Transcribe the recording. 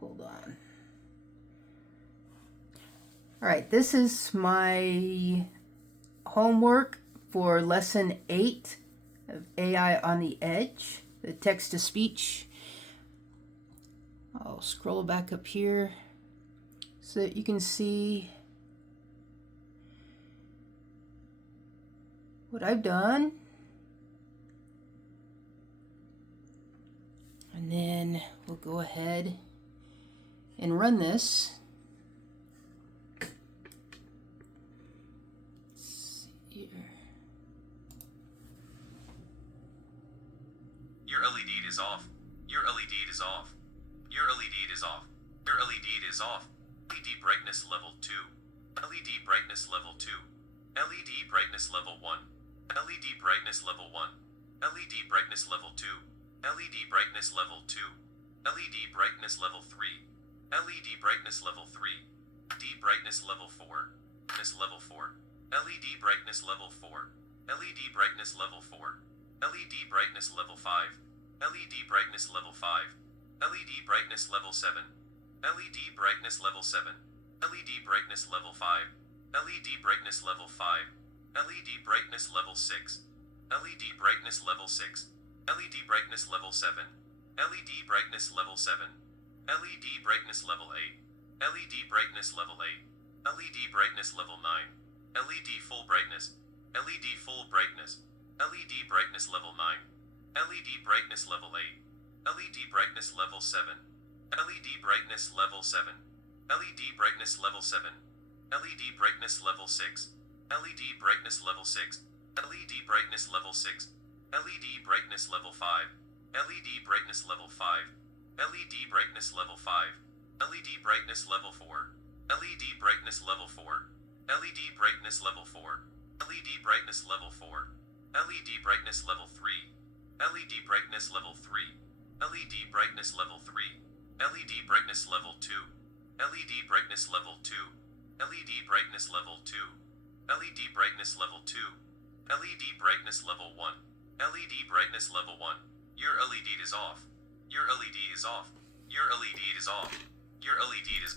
Hold on. All right, this is my homework for lesson 8 of AI on the Edge, the text-to-speech. I'll scroll back up here so that you can see what I've done. And then we'll go ahead and run this. Let's see here. Your LED is off. Your LED is off. Your LED is off. Your LED is off. LED brightness level 2. LED brightness level 2. LED brightness level 1. LED brightness level 1. LED brightness level 2. LED brightness level 2. LED brightness level 3. LED brightness level 3. LED brightness level 4. Brightness level 4. LED brightness level 4. LED brightness level 4. LED brightness level 5. LED brightness level 5. LED brightness level 7. LED brightness level 7. LED brightness level 5. LED brightness level 5. LED brightness level 6. LED brightness level 6. LED brightness level 7. LED brightness level 7. LED brightness level 8. LED brightness level 8. LED brightness level 9. LED full brightness. LED full brightness. LED brightness level 9. LED brightness level 8. LED brightness level 7. LED brightness level 7. LED brightness level 7. LED brightness level 6. LED brightness level 6. LED brightness level 6. LED brightness level 5. LED brightness level 5. LED brightness level 5. LED brightness level 4. LED brightness level 4. LED brightness level 4. LED brightness level 4. LED brightness level 3. LED brightness level 3. LED brightness level 3. LED brightness level 2. LED brightness level 2. LED brightness level 2. LED brightness level 2. LED brightness level 1. LED brightness level 1. Your LED is off. Your LED is off. Your LED is off. Your LED is